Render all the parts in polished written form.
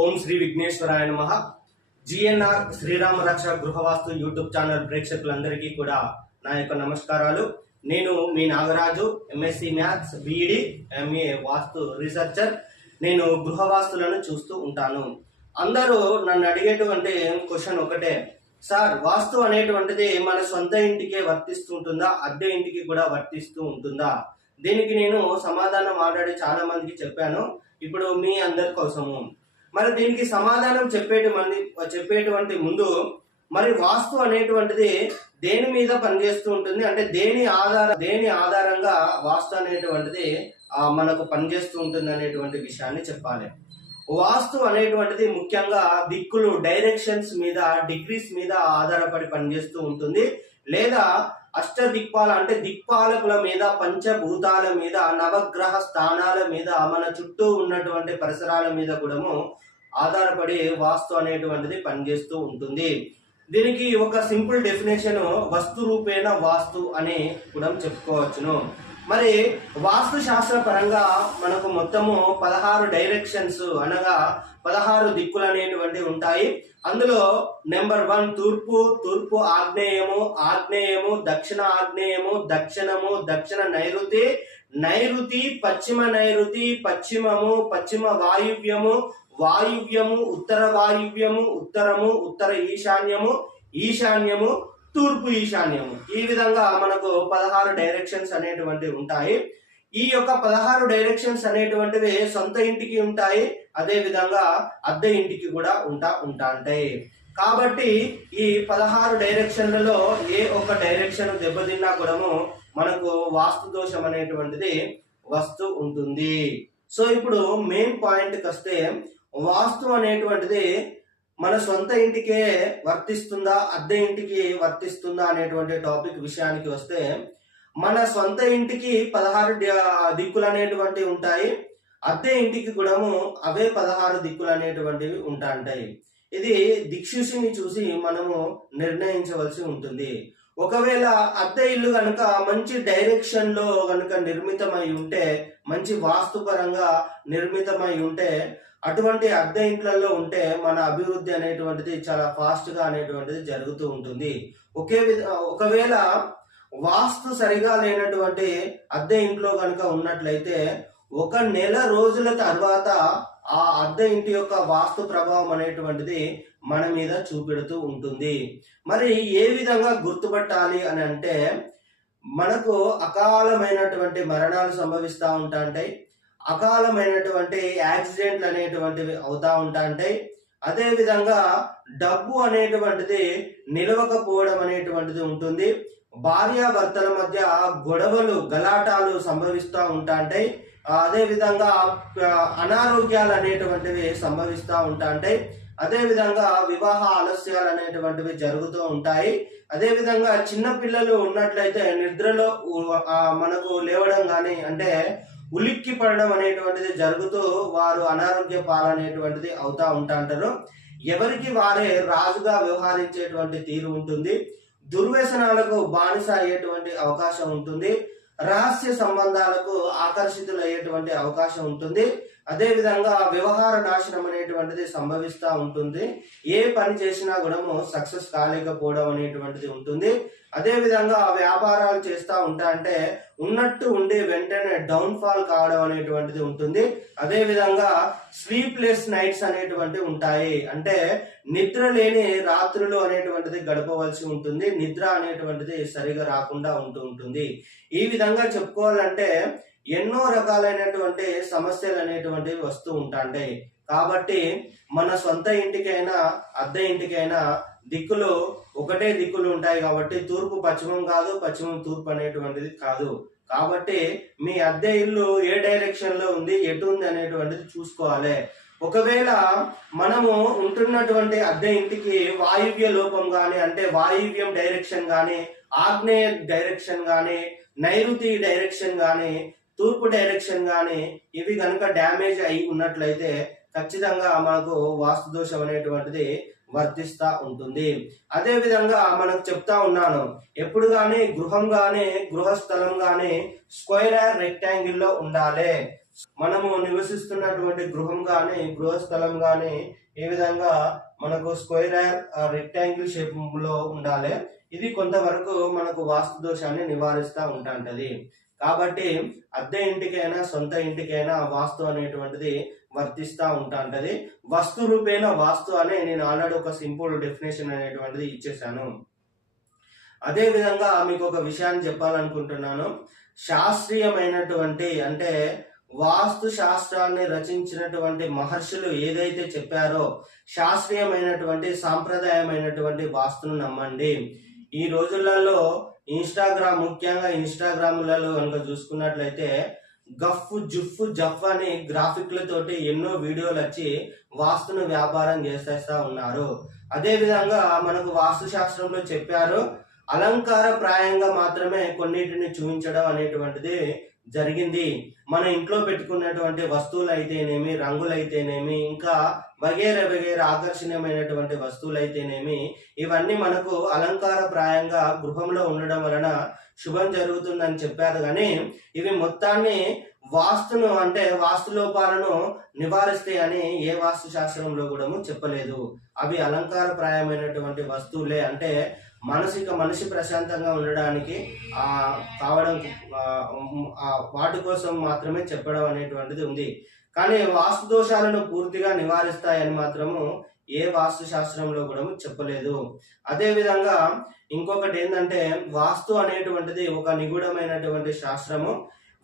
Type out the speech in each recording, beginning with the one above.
ఓం శ్రీ విఘ్నేశ్వరాయ నమః. జిఎన్ఆర్ శ్రీరామ రక్ష గృహవాస్తు YouTube channel ప్రేక్షకులందరికీ కూడా నా యొక్క నమస్కారాలు. నేను మీ Nagaraju, MSc maths, BEd, MA vastu researcher. నేను గృహవాస్తులను చూస్తూ ఉంటాను. అందరూ నన్ను అడిగేటువంటి క్వశ్చన్ ఒకటే, సార్ వాస్తు అనేటువంటిది మన సొంత ఇంటికే వర్తిస్తూ ఉంటుందా, అద్దె ఇంటికి కూడా వర్తిస్తూ ఉంటుందా? దీనికి నేను సమాధానం ఆల్రెడీ చాలా మందికి చెప్పాను. ఇప్పుడు మీ అందరి కోసము మరి దీనికి సమాధానం చెప్పేటువంటి ముందు మరి వాస్తు అనేటువంటిది దేని మీద పనిచేస్తూ ఉంటుంది, అంటే దేని ఆధారంగా వాస్తు అనేటువంటిది మనకు పనిచేస్తూ ఉంటుంది అనేటువంటి విషయాన్ని చెప్పాలి. వాస్తు అనేటువంటిది ముఖ్యంగా దిక్కులు, డైరెక్షన్స్ మీద, డిగ్రీస్ మీద ఆధారపడి పనిచేస్తూ ఉంటుంది. లేదా అష్టదిక్పాల అంటే దిక్పాలకుల మీద, పంచభూతాల మీద, నవగ్రహ స్థానాల మీద, మన చుట్టూ ఉన్నటువంటి పరిసరాల మీద కూడా ఆధారపడి వాస్తు అనేటువంటిది పనిచేస్తూ ఉంటుంది. దీనికి ఒక సింపుల్ డెఫినేషన్ వస్తు రూపేణ వాస్తు అని కూడా చెప్పుకోవచ్చును. మరి వాస్తు శాస్త్ర పరంగా మనకు మొత్తము 16 డైరెక్షన్స్ అనగా 16 దిక్కులు అనేటువంటి ఉంటాయి. అందులో నెంబర్ 1 తూర్పు ఆగ్నేయము, దక్షిణ ఆగ్నేయము, దక్షిణము, దక్షిణ నైరుతి, పశ్చిమ నైరుతి, పశ్చిమము, పశ్చిమ వాయువ్యము, ఉత్తర వాయువ్యము, ఉత్తర ఈశాన్యము, తూర్పు ఈశాన్యము. ఈ విధంగా మనకు 16 డైరెక్షన్స్ అనేటువంటివి ఉంటాయి. ఈ యొక్క 16 డైరెక్షన్స్ అనేటువంటివి సొంత ఇంటికి ఉంటాయి, అదే విధంగా అద్దె ఇంటికి కూడా ఉంటాయి. కాబట్టి ఈ 16 డైరెక్షన్లలో ఏ ఒక్క డైరెక్షన్ దెబ్బతిన్నా కూడా మనకు వాస్తు దోషం అనేటువంటిది వస్తూ ఉంటుంది. సో ఇప్పుడు మెయిన్ పాయింట్కి వస్తే, వాస్తు అనేటువంటిది మన సొంత ఇంటికే వర్తిస్తుందా, అద్దె ఇంటికి వర్తిస్తుందా అనేటువంటి టాపిక్ విషయానికి వస్తే, మన సొంత ఇంటికి 16 దిక్కులు అనేటువంటివి ఉంటాయి, అద్దె ఇంటికి కూడా అవే 16 దిక్కులు అనేటువంటివి ఉంటాయి. ఇది దిక్సూచిని చూసి మనము నిర్ణయించవలసి ఉంటుంది. ఒకవేళ అద్దె ఇల్లు కనుక మంచి డైరెక్షన్ లో కనుక నిర్మితమై ఉంటే, మంచి వాస్తుపరంగా నిర్మితమై ఉంటే, అటువంటి అద్దె ఇంట్లలో ఉంటే మన అభివృద్ధి అనేటువంటిది చాలా ఫాస్ట్ గా అనేటువంటిది జరుగుతూ ఉంటుంది. ఒకవేళ వాస్తు సరిగా లేనటువంటి అద్దె ఇంట్లో కనుక ఉన్నట్లయితే 1 నెల రోజుల తర్వాత ఆ అద్దె ఇంటి యొక్క వాస్తు ప్రభావం అనేటువంటిది మన మీద చూపెడుతూ ఉంటుంది. మరి ఏ విధంగా గుర్తుపట్టాలి అని అంటే, మనకు అకాలమైనటువంటి మరణాలు సంభవిస్తూ ఉంటాయి, అకాలమైనటువంటి యాక్సిడెంట్లు అనేటువంటివి అవుతా ఉంటాయి. అదే విధంగా డబ్బు అనేటువంటిది నిలవకపోవడం అనేటువంటిది ఉంటుంది. భార్యాభర్తల మధ్య గలాటాలు సంభవిస్తూ ఉంటాయి. అదే విధంగా అనారోగ్యాలు అనేటువంటివి సంభవిస్తూ ఉంటాయి. అదే విధంగా వివాహ ఆలస్యాలు అనేటువంటివి జరుగుతూ ఉంటాయి. అదే విధంగా చిన్న పిల్లలు ఉన్నట్లయితే నిద్రలో మనకు లేవడం కానీ, అంటే ఉలిక్కి పడడం అనేటువంటిది జరుగుతూ వారు అనారోగ్య పాలనేటువంటిది అవుతా ఉంటారు. ఎవరికి వారే రాజుగా వ్యవహరించేటువంటి తీరు ఉంటుంది. దుర్వ్యసనాలకు బానిస అయ్యేటువంటి అవకాశం ఉంటుంది. రహస్య సంబంధాలకు ఆకర్షితులయ్యేటువంటి అవకాశం ఉంటుంది. అదే విధంగా వ్యవహార నాశనం అనేటువంటిది సంభవిస్తూ ఉంటుంది. ఏ పని చేసినా కూడా సక్సెస్ కాలేకపోవడం అనేటువంటిది ఉంటుంది. అదే విధంగా వ్యాపారాలు చేస్తూ అంటే ఉన్నట్టు ఉండి వెంటనే డౌన్ ఫాల్ కావడం అనేటువంటిది ఉంటుంది. అదే విధంగా స్లీప్లెస్ నైట్స్ అనేటువంటివి ఉంటాయి, అంటే నిద్ర లేని రాత్రులు అనేటువంటిది గడపవలసి ఉంటుంది. నిద్ర అనేటువంటిది సరిగా రాకుండా ఉంటుంది. ఈ విధంగా చెప్పుకోవాలంటే ఎన్నో రకాలైనటువంటి సమస్యలు అనేటువంటివి వస్తూ ఉంటాయి. కాబట్టి మన సొంత ఇంటికైనా అద్దె ఇంటికైనా దిక్కులు ఒకటే దిక్కులు ఉంటాయి. కాబట్టి తూర్పు పశ్చిమం కాదు, పశ్చిమం తూర్పు అనేటువంటిది కాదు. కాబట్టి మీ అద్దె ఇల్లు ఏ డైరెక్షన్ లో ఉంది, ఎటు ఉంది అనేటువంటిది చూసుకోవాలి. ఒకవేళ మనము ఉంటున్నటువంటి అద్దె ఇంటికి వాయువ్య లోపం గాని, అంటే వాయువ్యం డైరెక్షన్ గాని, ఆగ్నేయ డైరెక్షన్ గాని, నైరుతి డైరెక్షన్ గాని, తూర్పు డైరెక్షన్ గాని ఇవి కనుక డ్యామేజ్ అయి ఉన్నట్లయితే ఖచ్చితంగా మనకు వాస్తు దోషం అనేటువంటిది వర్తిస్తా ఉంటుంది. అదే విధంగా మనకు చెప్తా ఉన్నాను, ఎప్పుడు గాని గృహం గాని గృహస్థలం గాని స్క్వేర్ రెక్టాంగిల్ లో ఉండాలి. మనము నివసిస్తున్నటువంటి గృహం గాని గృహస్థలం గాని ఏ విధంగా మనకు స్క్వేర్ రెక్టాంగిల్ షేప్ లో ఉండాలి. ఇది కొంతవరకు మనకు వాస్తు దోషాన్ని నివారిస్తూ ఉంటది. కాబట్టి అద్దె ఇంటికైనా సొంత ఇంటికైనా వాస్తు అనేటువంటిది వర్తిస్తూ ఉంటది. వస్తు రూపేణ వాస్తు అనే నేను ఆల్రెడీ ఒక సింపుల్ డెఫినేషన్ అనేటువంటిది ఇచ్చేసాను. అదే విధంగా మీకు ఒక విషయాన్ని చెప్పాలనుకుంటున్నాను. శాస్త్రీయమైనటువంటి అంటే వాస్తు శాస్త్రాన్ని రచించినటువంటి మహర్షులు ఏదైతే చెప్పారో శాస్త్రీయమైనటువంటి సాంప్రదాయమైనటువంటి వాస్తును నమ్మండి. ఈ రోజులలో ఇన్స్టాగ్రామ్, ముఖ్యంగా ఇన్స్టాగ్రామ్లలో కనుక చూసుకున్నట్లయితే గఫ్ జుఫ్ జఫ్ అని గ్రాఫిక్లతోటి ఎన్నో వీడియోలు వచ్చి వాస్తును వ్యాపారం చేసేస్తా ఉన్నారు. అదే విధంగా మనకు వాస్తు శాస్త్రంలో చెప్పారు, అలంకార ప్రాయంగా మాత్రమే కొన్నిటిని చూపించడం అనేటువంటిది జరిగింది. మన ఇంట్లో పెట్టుకున్నటువంటి వస్తువులు అయితేనేమి, రంగులు అయితేనేమి, ఇంకా వగేర వగేర ఆకర్షణీయమైనటువంటి వస్తువులు అయితేనేమి, ఇవన్నీ మనకు అలంకార ప్రాయంగా గృహంలో ఉండడం వలన శుభం జరుగుతుందని చెప్పారు. కానీ ఇవి మొత్తాన్ని వాస్తును అంటే వాస్తు లోపాలను నివారిస్తాయి అని ఏ వాస్తు శాస్త్రంలో కూడా చెప్పలేదు. అవి అలంకార ప్రాయమైనటువంటి వస్తువులే, అంటే మనిషి ప్రశాంతంగా ఉండడానికి కావడం వాటి కోసం మాత్రమే చెప్పడం అనేటువంటిది ఉంది. కానీ వాస్తు దోషాలను పూర్తిగా నివారిస్తాయని మాత్రము ఏ వాస్తు శాస్త్రంలో కూడా చెప్పలేదు. అదే విధంగా ఇంకొకటి ఏంటంటే వాస్తు అనేటువంటిది ఒక నిగూఢమైనటువంటి శాస్త్రము.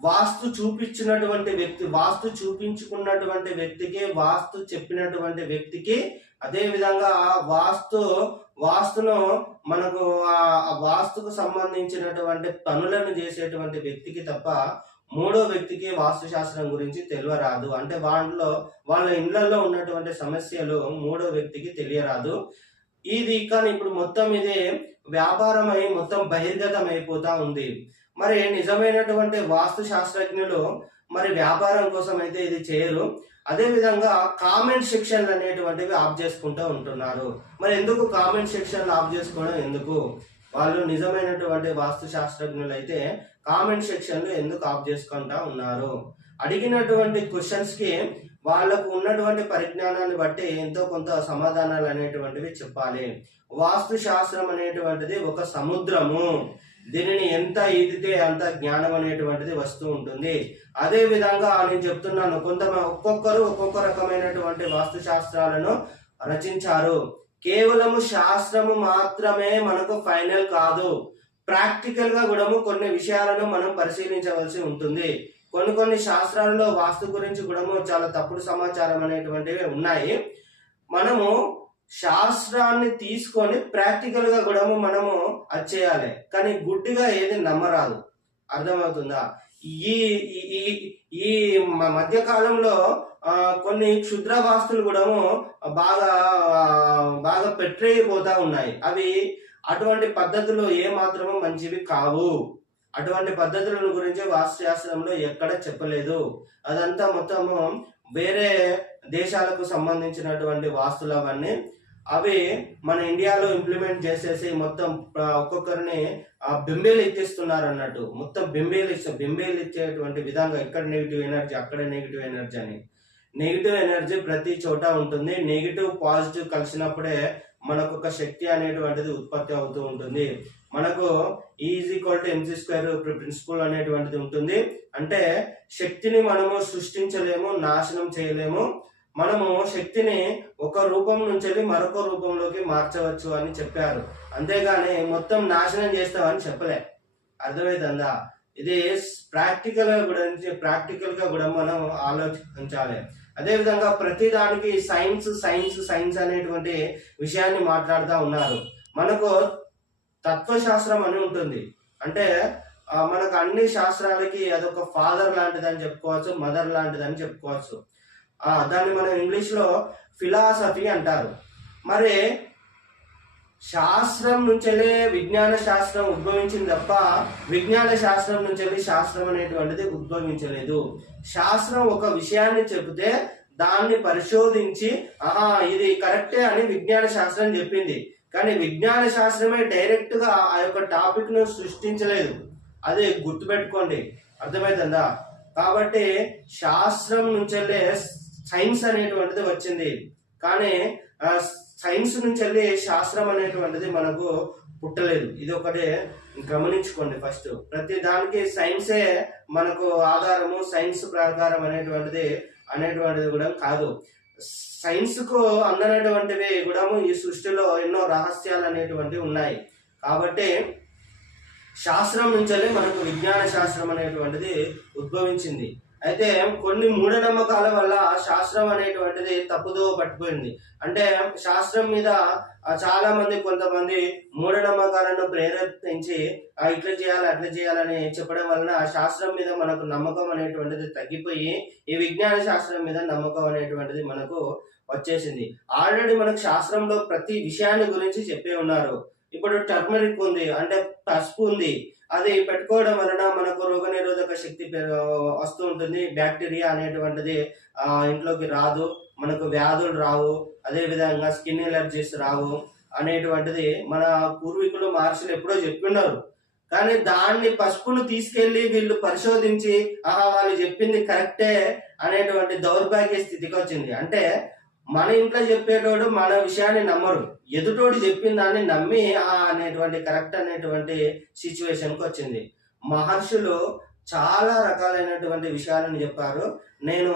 వాస్తు చూపించినటువంటి వ్యక్తి, వాస్తు చూపించుకున్నటువంటి వ్యక్తికి, వాస్తు చెప్పినటువంటి వ్యక్తికి, అదే విధంగా వాస్తును మనకు వాస్తుకు సంబంధించినటువంటి పనులను చేసేటువంటి వ్యక్తికి తప్ప మూడో వ్యక్తికి వాస్తు శాస్త్రం గురించి తెలియరాదు. అంటే వాళ్ళ ఇళ్లలో ఉన్నటువంటి సమస్యలు మూడో వ్యక్తికి తెలియరాదు. ఇది కానీ ఇప్పుడు మొత్తం ఇది వ్యాపారమై మొత్తం బహిర్గతం అయిపోతా ఉంది. మరి నిజమైనటువంటి వాస్తు శాస్త్రజ్ఞులు మరి వ్యాపారం కోసం అయితే ఇది చేయరు. అదే విధంగా కామెంట్ సెక్షన్లు అనేటువంటివి ఆఫ్ చేసుకుంటూ ఉంటున్నారు. మరి ఎందుకు కామెంట్ సెక్షన్లు ఆఫ్ చేసుకోవడం ఎందుకు? వాళ్ళు నిజమైనటువంటి వాస్తు శాస్త్రజ్ఞులు అయితే కామెంట్ సెక్షన్లు ఎందుకు ఆఫ్ చేసుకుంటా ఉన్నారు? అడిగినటువంటి క్వశ్చన్స్ కి వాళ్ళకు ఉన్నటువంటి పరిజ్ఞానాన్ని బట్టి ఎంతో కొంత సమాధానాలు అనేటువంటివి చెప్పాలి. వాస్తు శాస్త్రం అనేటువంటిది ఒక సముద్రము. దీనిని ఎంత ఈదితే అంత జ్ఞానం అనేటువంటిది వస్తూ ఉంటుంది. అదే విధంగా నేను చెప్తున్నాను, ఒక్కొక్కరు ఒక్కొక్క రకమైనటువంటి వాస్తు శాస్త్రాలను రచించారు. కేవలము శాస్త్రము మాత్రమే మనకు ఫైనల్ కాదు. ప్రాక్టికల్ గా కూడా కొన్ని విషయాలను మనం పరిశీలించవలసి ఉంటుంది. కొన్ని శాస్త్రాలలో వాస్తు గురించి కూడా చాలా తప్పుడు సమాచారం అనేటువంటివి ఉన్నాయి. మనము శాస్త్రాన్ని తీసుకొని ప్రాక్టికల్ గా కూడా మనము అది చేయాలి. కానీ గుడ్డిగా ఏది నమ్మరాదు. అర్థమవుతుందా? ఈ ఈ మధ్య కాలంలో కొన్ని క్షుద్ర వాస్తులు కూడా బాగా పెట్టయిపోతా ఉన్నాయి. అవి అటువంటి పద్ధతులు ఏ మాత్రము మంచివి కావు. అటువంటి పద్ధతుల గురించి వాస్తు శాస్త్రంలో ఎక్కడ చెప్పలేదు. అదంతా మొత్తము వేరే దేశాలకు సంబంధించినటువంటి వాస్తులు అవన్నీ. అవి మన ఇండియాలో ఇంప్లిమెంట్ చేసేసి మొత్తం ఒక్కొక్కరిని బెంబేలు ఇచ్చేస్తున్నారు అన్నట్టు. మొత్తం బెంబేలు ఇచ్చేటువంటి విధంగా ఇక్కడ నెగిటివ్ ఎనర్జీ, అక్కడ నెగిటివ్ ఎనర్జీ అని. నెగిటివ్ ఎనర్జీ ప్రతి చోట ఉంటుంది. నెగిటివ్ పాజిటివ్ కలిసినప్పుడే మనకు ఒక శక్తి అనేటువంటిది ఉత్పత్తి అవుతూ ఉంటుంది. మనకు E=mc² ప్రిన్సిపల్ అనేటువంటిది ఉంటుంది. అంటే శక్తిని మనము సృష్టించలేము, నాశనం చేయలేము. మనము శక్తిని ఒక రూపం నుంచి మరొక రూపంలోకి మార్చవచ్చు అని చెప్పారు. అంతేగాని మొత్తం నాశనం చేస్తామని చెప్పలే. అర్థమవుతుందా? ఇది ప్రాక్టికల్ గా కూడా మనం ఆలోచించాలి. అదే విధంగా ప్రతి దానికి సైన్స్ అనేటువంటి విషయాన్ని మాట్లాడుతూ ఉన్నారు. మనకు తత్వశాస్త్రం అని ఉంటుంది. అంటే మనకు అన్ని శాస్త్రాలకి అదొక ఫాదర్ లాంటిది అని చెప్పుకోవచ్చు, మదర్ లాంటిది అని చెప్పుకోవచ్చు. దాన్ని మనం ఇంగ్లీష్ లో ఫిలాసఫీ అంటారు. మరి శాస్త్రం నుంచెలే విజ్ఞాన శాస్త్రం ఉద్భవించింది తప్ప విజ్ఞాన శాస్త్రం నుంచెల్లి శాస్త్రం అనేటువంటిది ఉద్భవించలేదు. శాస్త్రం ఒక విషయాన్ని చెబితే దాన్ని పరిశోధించి ఇది కరెక్టే అని విజ్ఞాన శాస్త్రం చెప్పింది. కానీ విజ్ఞాన శాస్త్రమే డైరెక్ట్ గా ఆ యొక్క టాపిక్ ను సృష్టించలేదు. అది గుర్తుపెట్టుకోండి. అర్థమవుతుందా? కాబట్టి శాస్త్రం నుంచెల్లే సైన్స్ అనేటువంటిది వచ్చింది. కానీ సైన్స్ నుంచి వెళ్ళి శాస్త్రం అనేటువంటిది మనకు పుట్టలేదు. ఇది ఒకటి గమనించుకోండి. ఫస్ట్ ప్రతి దానికి సైన్సే మనకు ఆధారము, సైన్స్ ప్రకారం అనేటువంటిది కూడా కాదు. సైన్స్ కు అందనటువంటివి కూడా ఈ సృష్టిలో ఎన్నో రహస్యాలు అనేటువంటివి ఉన్నాయి. కాబట్టి శాస్త్రం నుంచే మనకు విజ్ఞాన శాస్త్రం అనేటువంటిది ఉద్భవించింది. అయితే కొన్ని మూఢనమ్మకాల వల్ల శాస్త్రం అనేటువంటిది తప్పుదో పట్టిపోయింది. అంటే శాస్త్రం మీద చాలా మంది కొంతమంది మూఢనమ్మకాలను ప్రేరేపించి ఇట్లా చేయాలి అట్లా చేయాలని చెప్పడం వలన శాస్త్రం మీద మనకు నమ్మకం అనేటువంటిది తగ్గిపోయి ఈ విజ్ఞాన శాస్త్రం మీద నమ్మకం అనేటువంటిది మనకు వచ్చేసింది. ఆల్రెడీ మనకు శాస్త్రంలో ప్రతి విషయాన్ని గురించి చెప్పే ఉన్నారు. ఇప్పుడు టర్మరిక్ ఉంది, అంటే పసుపు ఉంది, అది పెట్టుకోవడం వలన మనకు రోగనిరోధక శక్తి వస్తూ ఉంటుంది. బ్యాక్టీరియా అనేటువంటిది ఇంట్లోకి రాదు, మనకు వ్యాధులు రావు, అదే విధంగా స్కిన్ ఎలర్జీస్ రావు అనేటువంటిది మన పూర్వీకులు మహర్షులు ఎప్పుడో చెప్పున్నారు. కానీ దాన్ని పసుపును తీసుకెళ్లి వీళ్ళు పరిశోధించి వాళ్ళు చెప్పింది కరెక్టే అనేటువంటి దౌర్భాగ్య స్థితికి వచ్చింది. అంటే మన ఇంట్లో చెప్పేటోడు మన విషయాన్ని నమ్మరు, ఎదుటోడు చెప్పిన దాన్ని నమ్మి అనేటువంటి కరెక్ట్ అనేటువంటి సిచ్యువేషన్కి వచ్చింది. మహర్షులు చాలా రకాలైనటువంటి విషయాలను చెప్పారు. నేను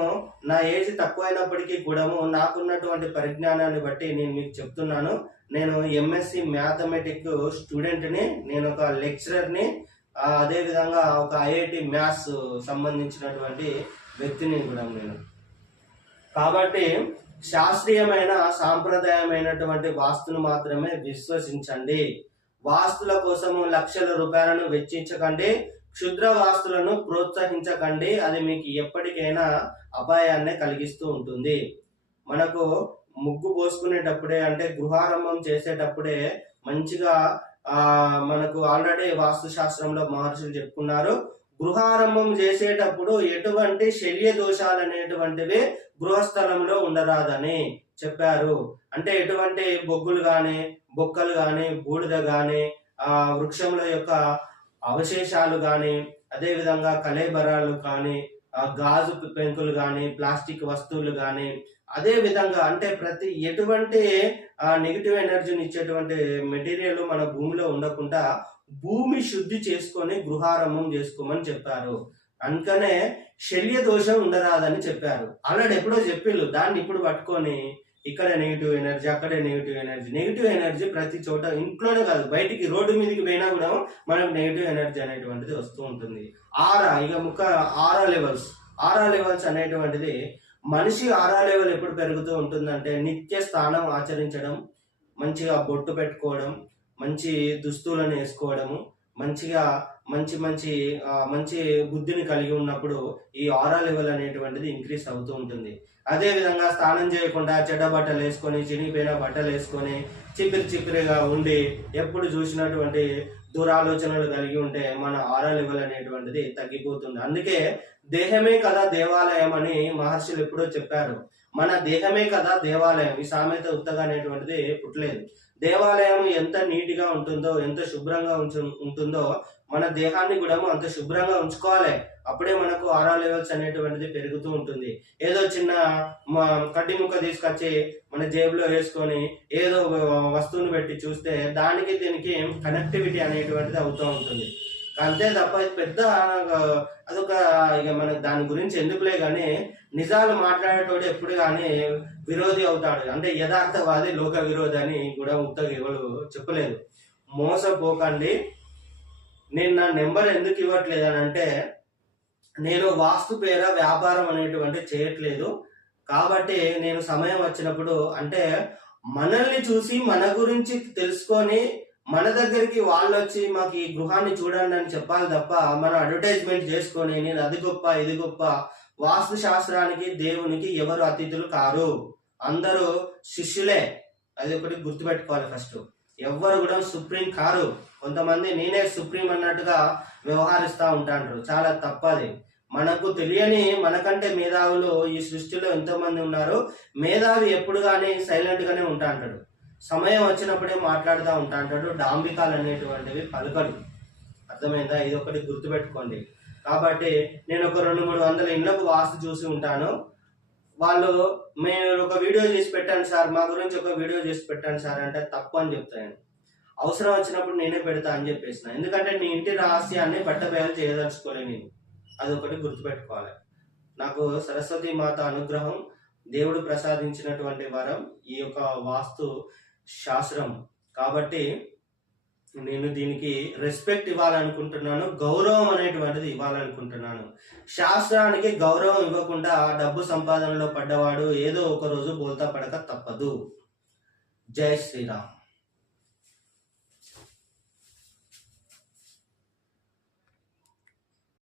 నా ఏజ్ తక్కువైనప్పటికీ కూడా నాకున్నటువంటి పరిజ్ఞానాన్ని బట్టి నేను మీకు చెప్తున్నాను. నేను ఎంఎస్సి మ్యాథమెటిక్ స్టూడెంట్ని, నేను ఒక లెక్చరర్ని, అదేవిధంగా ఒక ఐఐటి మ్యాథ్స్ సంబంధించినటువంటి వ్యక్తిని కూడా నేను. కాబట్టి శాస్త్రీయమైన సాంప్రదాయమైనటువంటి వాస్తును మాత్రమే విశ్వసించండి. వాస్తుల కోసము లక్షల రూపాయలను వెచ్చించకండి. క్షుద్ర వాస్తులను ప్రోత్సహించకండి. అది మీకు ఎప్పటికైనా అపాయాన్ని కలిగిస్తూ ఉంటుంది. మనకు ముగ్గు పోసుకునేటప్పుడే, అంటే గృహారంభం చేసేటప్పుడే మంచిగా మనకు ఆల్రెడీ వాస్తు శాస్త్రంలో మహర్షులు చెప్పుకున్నారు. గృహారంభం చేసేటప్పుడు ఎటువంటి శల్య దోషాలు అనేటువంటివి గృహస్థలంలో ఉండరాదని చెప్పారు. అంటే ఎటువంటి బొగ్గులు గాని, బొక్కలు గాని, బూడిద గాని, వృక్షముల యొక్క అవశేషాలు గాని, అదే విధంగా కలేబరాలు కానీ, గాజు పెంకులు గాని, ప్లాస్టిక్ వస్తువులు గాని, అదే విధంగా అంటే ప్రతి ఎటువంటి నెగిటివ్ ఎనర్జీని ఇచ్చేటువంటి మెటీరియల్ మన భూమిలో ఉండకుండా భూమి శుద్ధి చేసుకొని గృహారంభం చేసుకోమని చెప్పారు. అందుకనే శల్య దోషం ఉండరాదని చెప్పారు. ఆల్రెడీ ఎప్పుడో చెప్పిళ్ళు, దాన్ని ఇప్పుడు పట్టుకొని ఇక్కడ నెగిటివ్ ఎనర్జీ, అక్కడే నెగిటివ్ ఎనర్జీ ప్రతి చోట, ఇంట్లోనే కాదు బయటికి రోడ్డు మీదకి పోయినా కూడా మనకు నెగిటివ్ ఎనర్జీ అనేటువంటిది వస్తూ ఉంటుంది. ఆరా లెవెల్స్ అనేటువంటిది మనిషి ఆరా లెవెల్ ఎప్పుడు పెరుగుతూ ఉంటుందంటే నిత్య స్నానం ఆచరించడం, మంచిగా బొట్టు పెట్టుకోవడం, మంచి దుస్తులను వేసుకోవడము, మంచిగా మంచి బుద్ధిని కలిగి ఉన్నప్పుడు ఈ ఆరా లెవెల్ అనేటువంటిది ఇంక్రీస్ అవుతూ ఉంటుంది. అదే విధంగా స్నానం చేయకుండా చెడ్డ బట్టలు వేసుకొని, చినిగిపోయిన బట్టలు వేసుకొని, చిప్పిరిగా ఉండి ఎప్పుడు చూసినటువంటి దురాలోచనలు కలిగి ఉంటే మన ఆరా లెవెల్ అనేటువంటిది తగ్గిపోతుంది. అందుకే దేహమే కదా దేవాలయం అని మహర్షులు ఎప్పుడో చెప్పారు. మన దేహమే కదా దేవాలయం. ఈ సామెత ఉత్తగా అనేటువంటిది పుట్టలేదు. దేవాలయం ఎంత నీట్గా ఉంటుందో, ఎంత శుభ్రంగా ఉంటుందో మన దేహాన్ని కూడా అంత శుభ్రంగా ఉంచుకోవాలి. అప్పుడే మనకు ఆరా లెవెల్స్ అనేటువంటిది పెరుగుతూ ఉంటుంది. ఏదో చిన్న కడ్డి ముక్క తీసుకొచ్చి మన జేబులో వేసుకొని ఏదో వస్తువుని పెట్టి చూస్తే దానికి దీనికి కనెక్టివిటీ అనేటువంటిది అవుతూ ఉంటుంది. అంతే తప్ప పెద్ద అదొక ఇక మనకు దాని గురించి ఎందుకులే కానీ నిజాలు మాట్లాడేటోడు ఎప్పుడు కానీ విరోధి అవుతాడు. అంటే యథార్థవాది లోక విరోధి అని కూడా ఉత్తగా ఎవరు చెప్పలేదు. మోసపోకండి. నేను నా నెంబర్ ఎందుకు ఇవ్వట్లేదు అని అంటే, నేను వాస్తు పేర వ్యాపారం అనేటువంటి చేయట్లేదు. కాబట్టి నేను సమయం వచ్చినప్పుడు, అంటే మనల్ని చూసి మన గురించి తెలుసుకొని మన దగ్గరికి వాళ్ళు వచ్చి మాకు ఈ గృహాన్ని చూడండి అని చెప్పాలి తప్ప మనం అడ్వర్టైజ్మెంట్ చేసుకొని నేను అది గొప్ప ఇది గొప్ప. వాస్తు శాస్త్రానికి దేవునికి ఎవరు అతిథులు కారు, అందరూ శిష్యులే. అది ఒకటి గుర్తుపెట్టుకోవాలి. ఫస్ట్ ఎవ్వరు కూడా సుప్రీం కారు. కొంతమంది నేనే సుప్రీం అన్నట్టుగా వ్యవహరిస్తూ ఉంటారు. చాలా తప్పది. మనకు తెలియని మనకంటే మేధావులు ఈ సృష్టిలో ఎంతో మంది ఉన్నారు. మేధావి ఎప్పుడు కానీ సైలెంట్ గానే ఉంటాడు. సమయం వచ్చినప్పుడే మాట్లాడుతూ ఉంటాడు. డాంబికాలు అనేటువంటివి పలుకడు. అర్థమైందా? ఇది ఒకటి గుర్తుపెట్టుకోండి. కాబట్టి నేను ఒక 200-300 ఇళ్లకు వాస్తు చూసి ఉంటాను. వాళ్ళు మేము ఒక వీడియో చేసి పెట్టాను సార్, మా గురించి ఒక వీడియో చేసి పెట్టాను సార్ అంటే తప్పు అని చెప్తాను. అవసరం వచ్చినప్పుడు నేనే పెడతా అని చెప్పేసిన. ఎందుకంటే నీ ఇంటి రహస్యాన్ని బట్టబయలు చేయదలుచుకోలే నేను. అదొకటి గుర్తుపెట్టుకోవాలి. నాకు సరస్వతి మాత అనుగ్రహం, దేవుడు ప్రసాదించినటువంటి వరం ఈ యొక్క వాస్తు శాస్త్రం. కాబట్టి నేను దీనికి రెస్పెక్ట్ ఇవ్వాలనుకుంటున్నాను, గౌరవం అనేటువంటిది ఇవ్వాలనుకుంటున్నాను. శాస్త్రానికి గౌరవం ఇవ్వకుండా డబ్బు సంపాదనలో పడ్డవాడు ఏదో ఒక రోజు బోల్తా పడక తప్పదు. జై శ్రీరామ్.